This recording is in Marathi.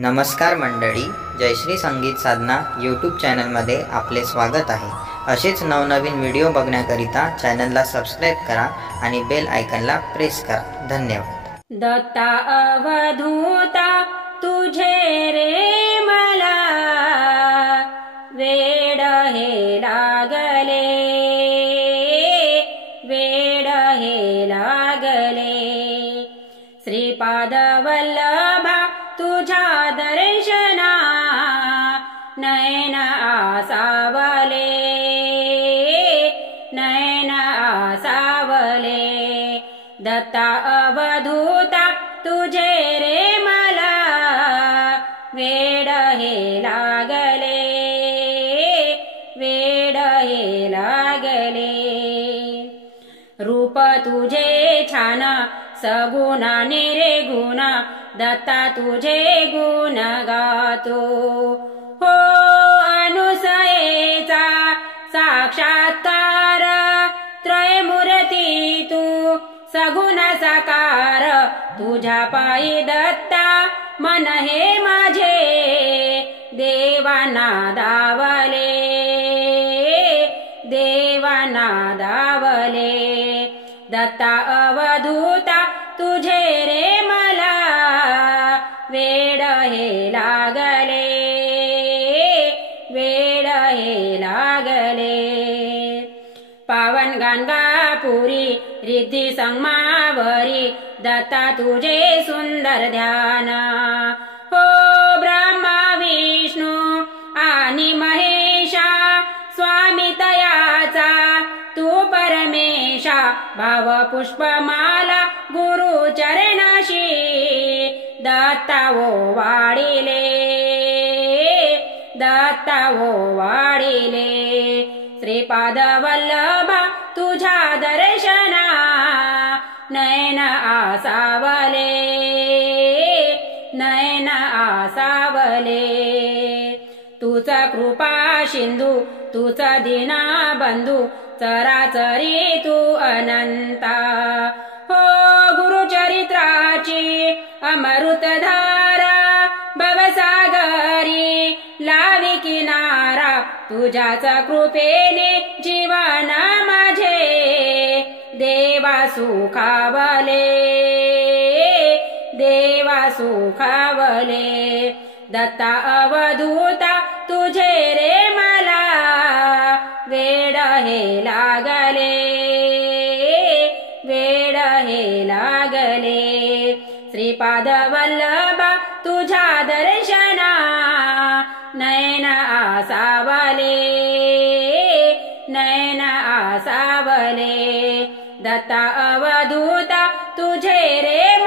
नमस्कार मंडळी, जयश्री संगीत साधना यूट्यूब चॅनलमध्ये आपले स्वागत आहे। असेच नवनवीन व्हिडिओ बघण्याकरिता चॅनलला सबस्क्राइब करा आणि बेल आयकॉनला प्रेस करा। धन्यवाद। दत्ता अवधूता तुझे रे मला वेड हे लागले, वेड हे लागले। श्रीपाद वल्लभा तुझ्या दर्शना नयन आसावले, नयन आसावले। दत्ता अवधूता तुझे रे मला वेड हे लागले, वेड हे लागले। रूप तुझे छान सगुण निर्गुण, दत्ता तुझे गुण गातो। हो अनुसयेचा साक्षात्कार, त्रयमूर्ती तू सगुण साकार। तुझ्या पायी दत्ता मन हे माझे देवाना दावले, देवाना दावले। दत्ता अवधूता तुझे रे मला वेड हे लागले, वेड हे लागले। पावन गाणगापुरी रिद्धी संगमावरी, दत्ता तुझे सुंदर ध्यान। हो ब्रह्मा विष्णू आणि महेशा, स्वामी तयाचा तू परमेशा। भाव पुष्पमाला गुरु चरणाशी, दत्ता वो वाढिले, दत्ता वो वाढिले। श्रीपाद वल्लभा तुझ्या दर्शना नयन आसावले, नयन आसावले। तुझा कृपा सिंधू तुझा दीना बंधू, चराचरी तू अनंता। हो गुरुचरित्राची अमृत धारा, भवसागरी लावी किनारा। तुझ्याच कृपेने जीवन माझे देवा सुखावले, देवा सुखावले। दत्ता अवधूता तुझे रे मला वेड हे लागले, वेड हे लागले। श्रीपाद वल्लभा तुझ्या दर्शना नयन आसावले, नयन आसावले। दत्ता अवधूता तुझे रे